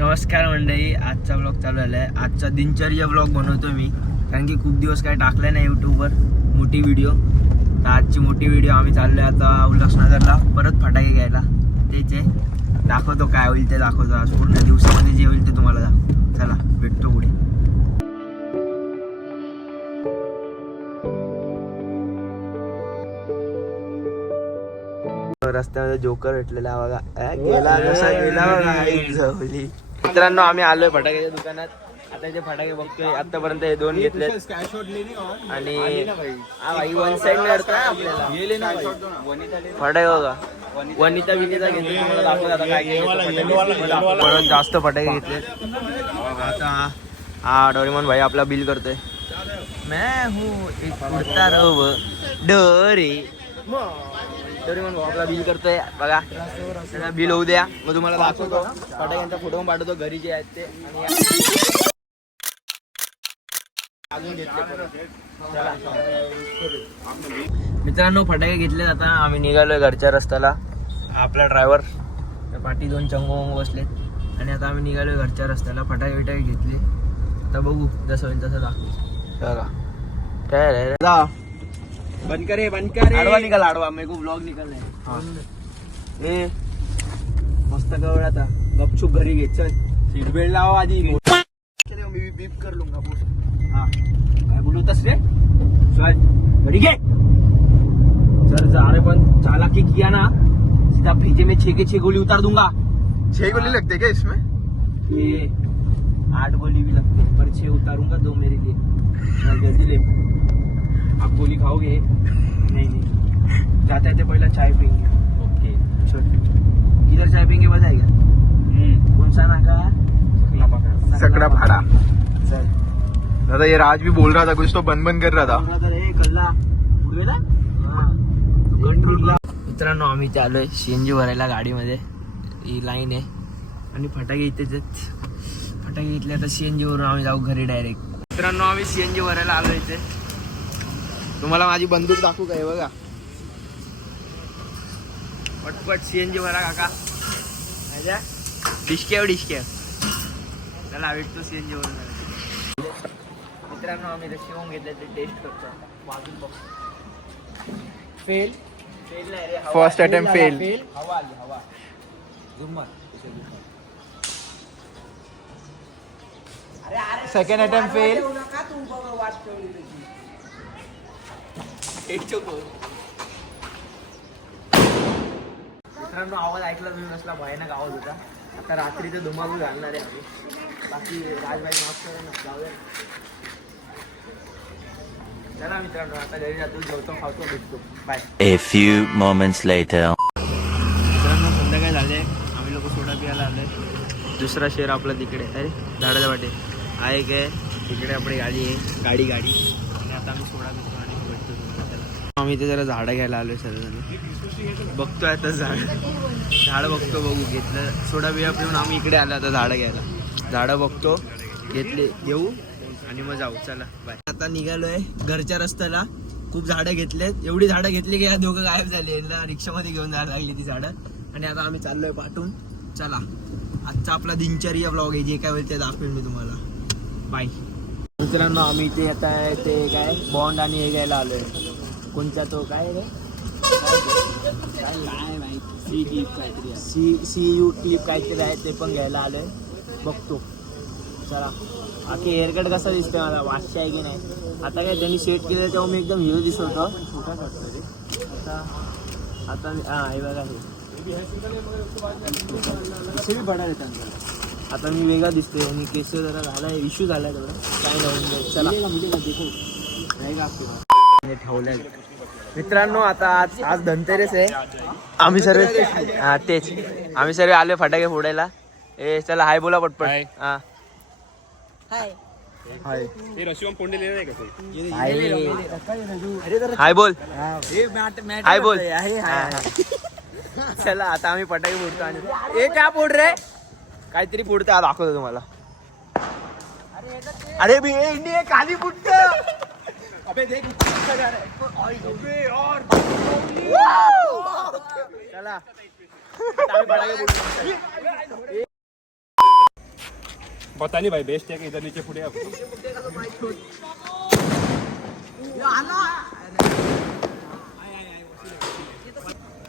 नमस्कार मंडळी, आजचा ब्लॉग चालू झाला आहे. आजचा दिनचर्या ब्लॉग बनवतो मी, कारण की खूप दिवस काय टाकलं नाही यूट्यूबवर मोठी व्हिडिओ. तर आजची मोठी व्हिडिओ आम्ही चाललो आहे आता उल्हासनगरला परत फटाके घ्यायला. तेच आहे, दाखवतो काय होईल ते दाखवतो. आज पूर्ण दिवसामध्ये जे होईल ते तुम्हाला दाखवतो. चला भेटतो पुढे. रस्त्यामध्ये जोकर भेटलेला बघा, गेला कसा गेला बघा. मित्रांनो आम्ही आलोय फटाक्याच्या दुकानात. आता इथे फटाके बघतोय. आतापर्यंत हे 2 घेतले आणि भाई वन साइड मिळत आपल्याला फटाके बघा. वनिता विनिता घेतले, तुम्हाला दाखवत आता काय जास्त फटाके घेतले. आता हा डोरेमॉन भाई आपला बिल करतोय. मैं हूँ एक उड़ता रव डोरे डोरेमॉन भाऊ आपला बिल करतोय बघा. त्याला बिल होऊ द्या, मग तुम्हाला दाखवतो. फटाक्यांचा फोटो पाठवतो घरी जे आहेत ते. आणि मित्रांनो फटाके घेतले. आता आम्ही निघालोय घरच्या रस्त्याला. आपला ड्रायव्हर पाठी 2 चंगो बसलेत आणि आता आम्ही निघालोय घरच्या रस्त्याला. फटाके बिटाके घेतले. आता बघू जसं होईल तसं दाखवू बघा. काय बंद करे आडवा निकाल आडवा. मेरे को ब्लॉग निकलना है. ए मस्त कवळ. आता गपचूप घरी घे. चल सीट बेल्ट लाव आधी. मी बीप कर लूंगा. हाँ काय बोलू तस रे. चल घरी घे. सर जारेपन चालाकी किया ना सीधा भेजे में 6 के 6 गोली उतार दूंगा. 6 गोली लगते क्या इसमें? ये 8 गोली भी लगते पर 6 उतारूंगा 2 मेरे लिए. जल्दी ले. आप गोली खाओगे? नहीं जाते जाते पहला चाय पीएंगे. ओके चल. किधर चाय पीएंगे बताएगा? कौन सा नाका? सकड़ा भाड़ा. चल दादा ये राज भी बोल रहा था कुछ तो बंद कर रहा था. मित्रांनो आम्ही इथे आलोय सीएनजी भरायला गाडीमध्ये. ही लाईन आहे आणि फटाके इथेच आहेत. फटाके घेतले आता सीएनजी वरून आम्ही जाऊ घरी डायरेक्ट. मित्रांनो आम्ही सीएनजी भरायला आलो इथे. तुम्हाला माझी बंदूक दाखवू काय बघा. पटपट सीएनजी भरा काका. डिस्के त्याला भेटतो सीएनजी वरून. मित्रांनो आम्ही रशी होऊन घेतले ते टेस्ट करतो. वाजून बघ. फेल नाही रे. First attempt fail. हवा आली हवा. Second attempt fail. मित्रांनो आवाज ऐकला तुम्ही कसला भयानक आवाज होता. आता रात्री तर धुमाकूळ घालणार आहे आम्ही. बाकी राजबाई माफ करा ना. जाऊया चला मित्रांनो आता घरी जातो. जेवतो खातो भेटतो. Bye. A few moments later. मित्रांनो संध्याकाळी झाले. आम्ही लोक सोडा प्यायला आलोय. दुसरा शहर आपला तिकडे. अरे झाडाच्या वाटे आहे काय तिकडे आपली गाडी आहे. गाडी आणि आता आम्ही सोडा पितो आणि भेटतो तुम्हाला. त्याला आम्ही इथे जरा झाडं घ्यायला आलोय सर्वजण. बघतोय आता झाडं बघतो. बघू घेतलं सोडा बिया पिऊन आम्ही इकडे आलो आता झाडं घ्यायला. झाडं बघतो घेऊ आणि मग जाऊ. चला बाय. आता निघालोय घरच्या रस्त्याला. खूप झाडं घेतलेत. एवढी झाडं घेतली की या दोघं गायब झाले. रिक्षामध्ये घेऊन जायला लागली ती झाडं. आणि आता आम्ही चाललोय पाठवून. चला आजचा आपला दिनचर्या ब्लॉग आहे. जे काय होईल ते दाखवेल मी तुम्हाला. बाय. मित्रांनो आम्ही इथे आता ते काय बॉन्ड आणि हे घ्यायला आलोय. कोणता तो काय रे CU क्लिप काहीतरी आहे ते पण घ्यायला आलोय. बघतो चला. बाकी हेअरकट कसा दिसतोय मला. वाटते आहे की नाही. आता काय त्यांनी सेट केलं तेव्हा मी एकदम हिरो दिसत होतो. आता हे बघा आता मी वेगळा दिसतोय. आणि केस जरा झालाय इश्यू झालाय तेवढा काय नाही. चला ठेवलंय. मित्रांनो आता आज धनतेरस आहे. आम्ही सर्व तेच आम्ही सर्व आले फटाके फोडायला. ए चला हाय बोला पटपट. हा हाय हाय बोल. हाय बोल. चला आता आम्ही फटाके फोडतो. आणि काय फोड रे काहीतरी फोडतो दाखवतो तुम्हाला. अरे इंडिया खाली फुटत. अबे देख चला पता नहीं भाई बेस्ट है कि इधर नीचे फुटे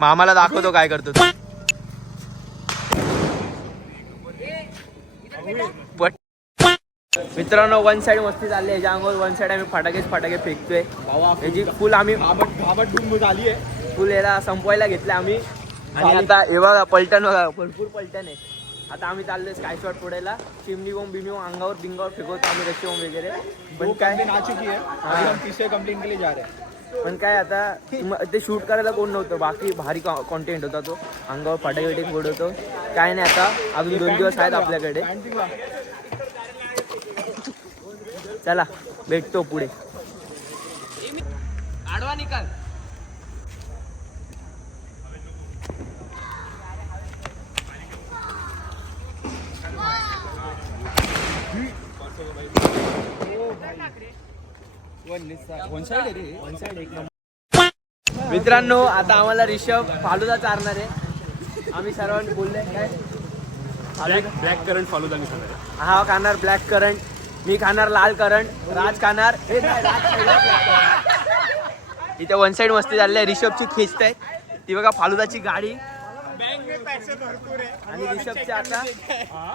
मामाला दाखवतो काय करतो तो. पट. मित्रांनो वन साइड मस्ती चालली आहे. याच्या अंगावर वन साइड आम्ही फटाके फेकतोय. याची फुल आम्ही झाली आहे. फुल याला संपवायला घेतलं आम्ही. आणि आता हे बघा पलटण बघा भरपूर पलटण आहे. आता आम्ही चाललोय स्काय शॉट फोडायला. चिमणी बॉम्ब अंगावर बिंगावर फेकवतो आम्ही रस्सी बॉम्ब वगैरे. पण काय आ चुकी है. अभी हम तीसरे कंप्लेंट के लिए जा रहे हैं. पण काय आता ते शूट करायला कोण नव्हतं. बाकी भारी कॉन्टेंट होता तो. अंगावर फटाके फोडवतो. काय नाही आता अजून 2 दिवस आहेत आपल्याकडे. चला भेटतो पुढे. आडवा निकाल. मित्रांनो आता आम्हाला ऋषभ फालुदा चारणार आहे. आम्ही सर्वांनी बोलले काय ब्लॅक करंट फालुदा मी खाणार आहे. हा खाणार ब्लॅक करंट. मी खाणार लाल करंट. राज खाणार इथे वन साइड मस्ती झाली आहे. ऋषभची खेचत आहे ती बघा फालुदाची गाडी. आणि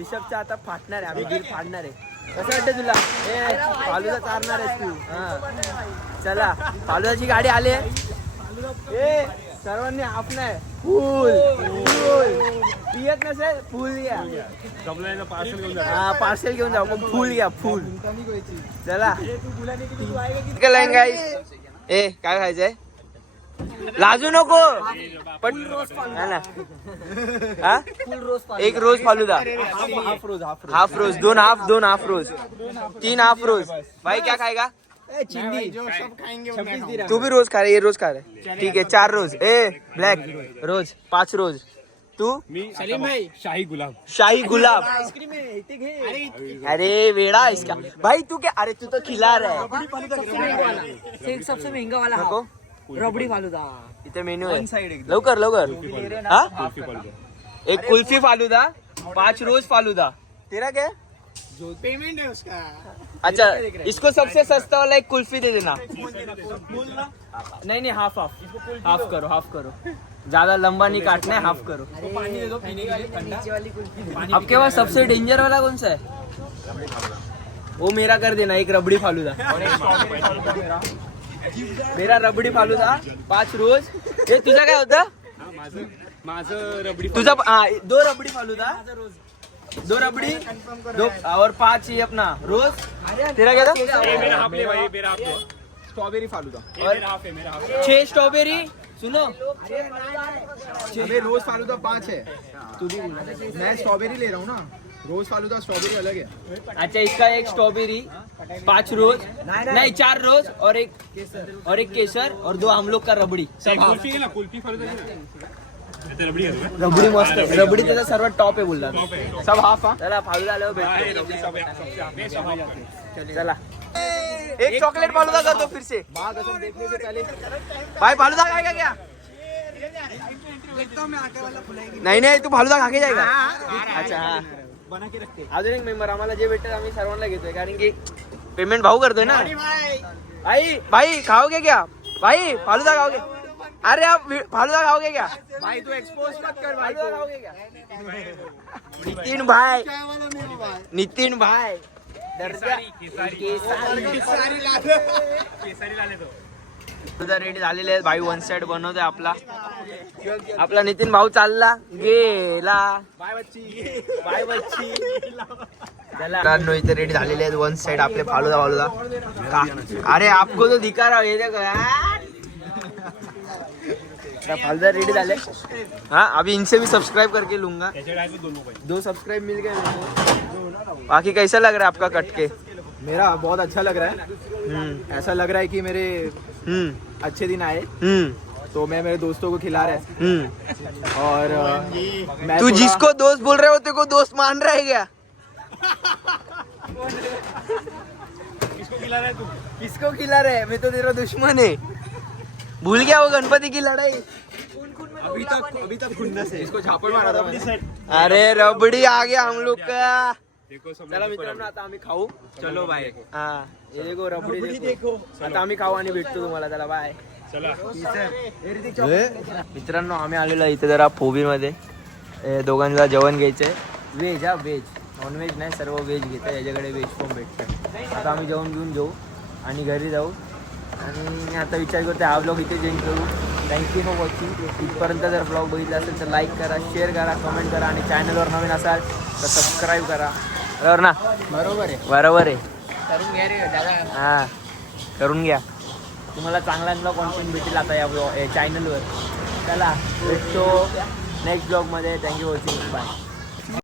ऋषभच्या आता फाटणार आहे. आम्ही गिर फाडणार आहे. कसं वाटतं तुला? फालुदा चारणार आहेस तू. हा चला फालुदाची गाडी आली. सर्वांनी आपणार फुल पियत नसेल फुल घ्या. हा पार्सल घेऊन जाऊ. पण फुल घ्या फुल. चला लाईन गाईस. काय खायचंय? लाजू नको. पण एक रोज फालुदा. हाफ रोज. 2 हाफ रोज. 3 हाफ रोज. भाई क्या खाएगा? तू भी रोज खा रहे. ये रोज खा रहे. ठीक है 4 रोज. ब्लैक रोज 5 रोज. तू सलीम भाई शाही गुलाब. अरे वेड़ा इसका भाई. तू क्या? अरे तू तो खिला रहा है. सबसे महंगा वाला नको रबड़ी फालूदा. इथे मेन्यू आहे. लवकर हा. एक कुल्फी फालूदा. 5 रोज फालूदा. तेरा क्या? जो पेमेंट है उसका. अच्छा इसको सबसे सस्ता वाला एक कुल्फी दे देना. नहीं हाफ करो. ज्यादा लंबा नहीं काटना है. हाफ करो. पानी दे दो पीने के लिए ठंडा. आपके पास सबसे डेंजर वाला कौन सा है? वो मेरा कर देना. एक रबड़ी फालूदा. मेरा रबड़ी फालूदा 5 रोज. हे तुझा काय होतं? माझं रबडी तुझा 2 रबड़ी फालूदा. 2 रबड़ी 2 और 5 ये अपना रोज. तेरा क्या था? मेरा हाफ ले भाई. मेरा हाफ ले. स्ट्रॉबेरी फालूदा. मेरा हाफ है. मेरा हाफ 6 स्ट्रॉबेरी. सुनो हमें रोज फालूदा 5 है. मैं स्ट्रॉबेरी ले रहा हूँ ना. रोज फालूदा स्ट्रॉबेरी अलग है. अच्छा इसका एक स्ट्रॉबेरी 5 रोज नहीं 4 रोज और एक केसर और 2 हम लोग का रबड़ी. कुल्फी ना. कुल्फी फालुदा रबडी आहे. रबड़ी मस्त आहे. रबड़ी त्याचा सर्वात टॉप आहे बोलला. सब हाफ. हाँ चला फालुदा आल्यावर भेटतो. रबडी सब चला एक चॉकलेट फालुदा कर दो फिर से. माँ कसम देखने से पहले भाई फालुदा खाएगा क्या? नहीं तू फालुदा खा के जाएगा. अच्छा हा. बना के रखते. अजून एक मेंबर आम्हाला जे भेटत आम्ही सर्वांना घेतोय कारण की पेमेंट भाऊ करतोय ना. भाई खाओगे क्या? भाई फालुदा खाओगे? अरे आप फालुदा खाओगे क्या? भाई तू एक्सपोज मत कर भाई. फालुदा खाओगे क्या? नितिन भाई रेडी झालेले आहेत भाई. वन साइड बनवतोय आपला नितीन भाऊ. चालला गेला. बाय बच्ची. चला इथे रेडी झालेले आहेत वन साइड आपले फालुदा का. अरे आपको तो दिखा रहा है. देखो यार फालुदा रेडी झाले. हाँ अभी इनसे भी सब्सक्राइब करके लूंगा. 2 सब्सक्राइब मिल गए मेरे को. बाकी कैसा लग रहा है आपका कटके? मेरा बहुत अच्छा लग रहा है. ऐसा लग रहा है कि मेरे अच्छे दिन आए. तो मैं मेरे दोस्तों को खिला रहा है. और मैं तू जिसको दोस्त बोल रहे होते को दोस्त मान रहा है क्या? किसको खिला रहे? मैं तो तेरा दुश्मन है. भूल गया वो गणपति की लड़ाई. अभी तक खुन्नस है. इसको झापड़ मारा था मैंने. अरे रबड़ी आ गया हम लोग का. देखो सब चला मित्रांनो आता आम्ही खाऊ. चलो बाय. हा हे देखो रबडी देखो. आता आम्ही खाऊ आणि भेटतो तुम्हाला. चला बाय. चला मित्रांनो आम्ही आलेलो इथे जरा फोबीमध्ये दोघांना जेवण घ्यायचंय. व्हेज हा व्हेज, नॉनव्हेज नाही, सर्व व्हेज घेतं. याच्याकडे व्हेज पण भेटतं. आता आम्ही जेवण घेऊन जाऊ आणि घरी जाऊ. आणि आता विचार करतो हा ब्लॉग इथे चेंज करू. Thank you for watching. इथपर्यंत जर ब्लॉग बघितला असेल तर लाईक करा, शेअर करा, कमेंट करा आणि चॅनलवर नवीन असाल तर सबस्क्राईब करा. बरोबर ना? बरोबर आहे. बरोबर आहे. करून घ्या रे दादा. हां करून घ्या. तुम्हाला चांगला कॉन्टेंट भेटेल आता या चॅनलवर. चला भेटतो नेक्स्ट ब्लॉगमध्ये. Thank you for watching. बाय.